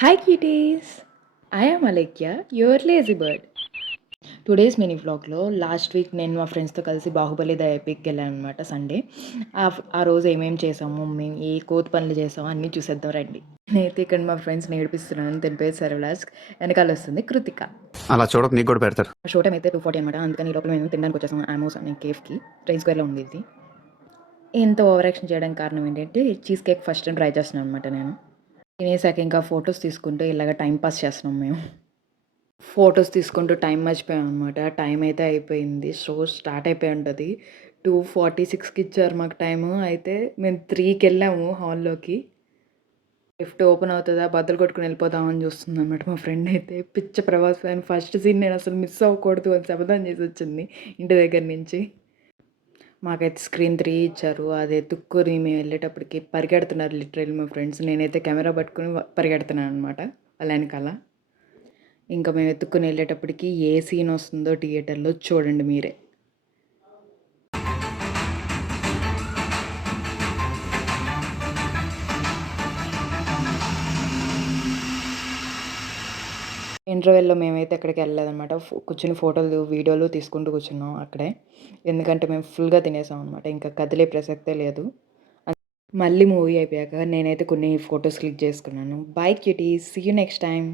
Hi cuties! I am Alekya, your lazy bird. Today's mini వ్లాగ్‌లో last week నేను మా ఫ్రెండ్స్‌తో కలిసి 'బాహుబలి ద ఎపిక్‌కి' వెళ్ళాననమాట సండే. ఆ రోజు ఏమేం చేసాము, మేము ఏ కోతి పనులు చేసామో అన్నీ చూసేద్దాం రండి. నేనైతే ఇక్కడ మా ఫ్రెండ్స్‌ని ఏడిపిస్తున్నాను. తన పేరు సర్వలాస్. వెనకాలొస్తుంది కృతిక. అలా చూడకు, నీకు కూడా పెడతారు. షో టైమ్ అయితే 2:40 అనమాట. అందుకని ఈ లోపల మేము తినడానికి వచ్చేసాం ఆమోస్ అనే కేఫ్‌కి. ట్రైన్ స్క్వేర్‌లో ఉంది ఇది. ఇంత ఓవర్ యాక్షన్ చేయడానికి కారణం ఏంటంటే cheese cake first time try చేస్తున్నాను అనమాట నేను. తినేసాక ఇంకా ఫోటోస్ తీసుకుంటూ ఇలాగ టైమ్ పాస్ చేస్తున్నాం మేము. ఫోటోస్ తీసుకుంటూ టైం మర్చిపోయామనమాట. టైం అయితే అయిపోయింది. షో స్టార్ట్ అయిపోయి ఉంటది. 2:46కి ఇచ్చారు మాకు టైము. అయితే మేము 3కెళ్ళాము హాల్‌లోకి. లిఫ్ట్ ఓపెన్ అవుతదా, బద్దలు కొట్టుకొని వెళ్ళిపోదామని చూస్తుందనమాట మా ఫ్రెండ్ అయితే. పిచ్చ ప్రభాస్ ఫ్యాన్. ఫస్ట్ సీన్ నేను అసలు మిస్ అవ్వకూడదు అని శపథం చేసొచ్చింది ఇంటి దగ్గర నుంచి. మాకైతే స్క్రీన్ 3 ఇచ్చారు. అది ఎతుక్కొని మేము వెళ్ళేటప్పటికి పరిగెడుతున్నారు లిటరల్లీ మా ఫ్రెండ్స్. నేనైతే కెమెరా పట్టుకొని పరిగెడుతున్నాను అనమాట వాళ్ళ ఎనకాల. ఇంకా మేము ఎత్తుక్కొని వెళ్ళేటప్పటికి ఏ సీన్ వస్తుందో థియేటర్‌లో చూడండి మీరే. ఇంటర్వెల్‌లో మేమైతే ఎక్కడికి వెళ్ళలేదనమాట. కూర్చొని ఫోటోలు, వీడియోలు తీసుకుంటూ కూర్చున్నాం అక్కడే. ఎందుకంటే మేము ఫుల్‌గా తినేసాం అనమాట. ఇంకా కదిలే ప్రసక్తే లేదు. మళ్ళీ మూవీ అయిపోయాక నేనైతే కొన్ని ఫోటోస్ క్లిక్ చేసుకున్నాను. Bye cuties. See you next time.